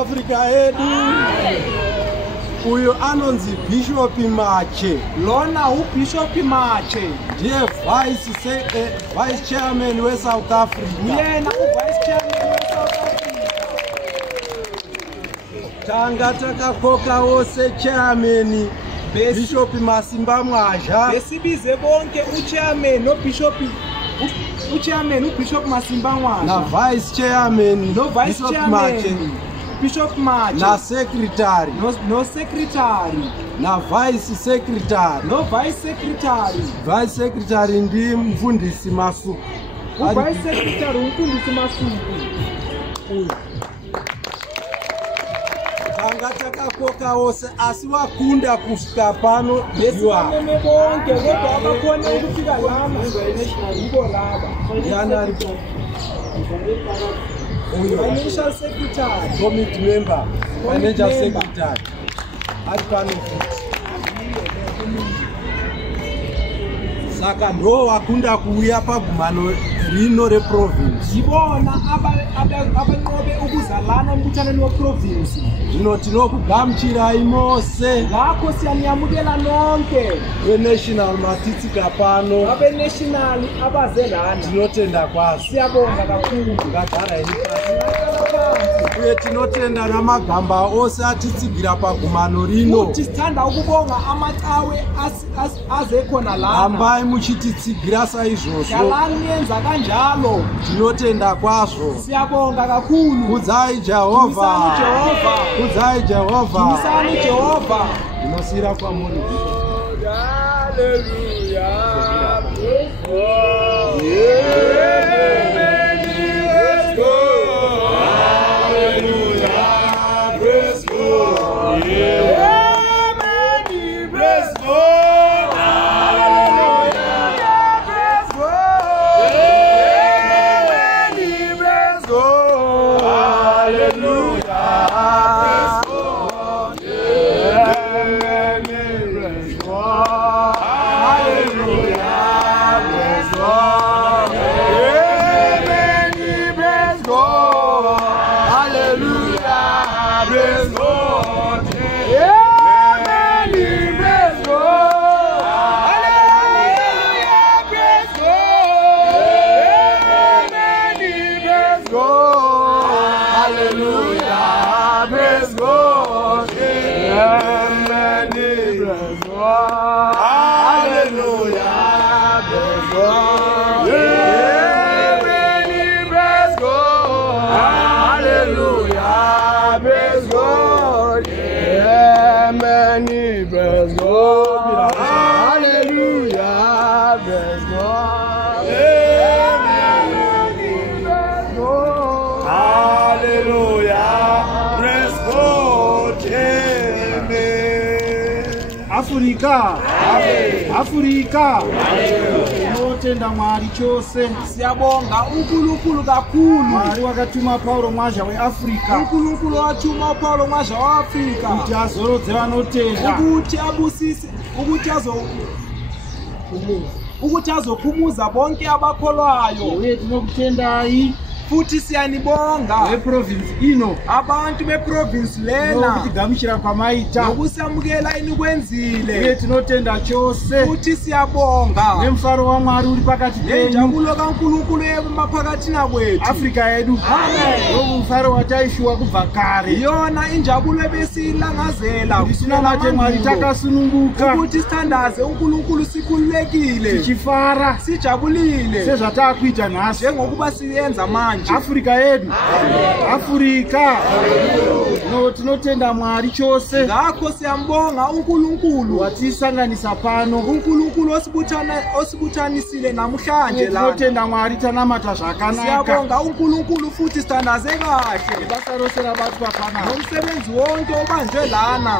Africa edu uyo anonzi Bishop Mache. Lona uBishop Mache ndiye vice chairman we South Africa. Yena uvice chairman we South Africa. Tanga takakoka wose chairman Bishop Masimba Mwaja. Besibize bonke uchairman no Bishop uchairman uBishop Masimba Mwaja. Na vice chairman no vice chairman Bishop Mache. Na secretary no secretary. Na vice secretary no vice secretary. Vice secretary ndi mfundisi Masuku. Vice secretary mfundisi Masuku. Tanga takakoka wose asi wakunda kusvika pano besivameme bonke kodwa abakona ukufika lana ibo laba yana ripo financial secretary, committee member, financial secretary ari pano saka ndo wakunda kuuya pagumano rino reprovince. Ibona abanqobe ukuzalana embuthano weprovince. Zvino tinokugamuchirai mose. Ngakho siyaniyamukela nonke. We-national matitsika pano. Abe-national abaze lana. Tinotenda kwazo. Siyabonga kakhulu. Ngagara pasi. Uye tinotenda namagamba ose atitsigira pagumano rino. Futhi sithanda ukubonga amacawe aze khona lana. Hambai muchititsigira saizvozvo. Yalani yenza kanjalo. Tinotenda kwazvo. Siyabonga kakhulu. Kudzai Jehovha. Kudzai Jehovha. Kudzai Jehovha. Inosira kwamuri. Hallelujah. Afrika tinotenda Mwari chose. Siyabonga uNkulunkulu kakhulu. Mwari wakatuma Paulo Mwaja weAfrika. uNkulunkulu watuma Paulo Mwaja weAfrika kuti azorodze vanotenda, ukuthi abusise, ukuthi azokhumuza bonke abakholwayo. Uye tinokutendai futhi siyanibonga weprovince ino, abantu beprovince lena kutigamuchira kwamaita nokusamukela inikwenzile. Uye tinotenda chose futhi siyabonga nemfaro waMwari uri pakati penyu, nenjabulo kaNkulunkulu emaphakathi kwethu. Afrika yedu. Amen. Umfaro wataishiwa kubva kare, yona injabulo ebesilangazela tisinamate Mwari takasununguka, ukuthi sithandaze uNkulunkulu sikhululekile, tichifara sijabulile sezvatakuita nhasi, njengokuba siyenza manje. namhlanje. Afrika yedu. Afrika. No tinotenda Mwari chose. Ngakho siyambonga uNkulunkulu Watisanganisa pano. uNkulunkulu osibuthanisile namhlanje la. Tinotenda Mwari tanamata zvakanaka. Siyabonga uNkulunkulu futhi sithandaze kahle. Basa rose rabatwa pana. Nomsebenzi wonke obanjwe lana.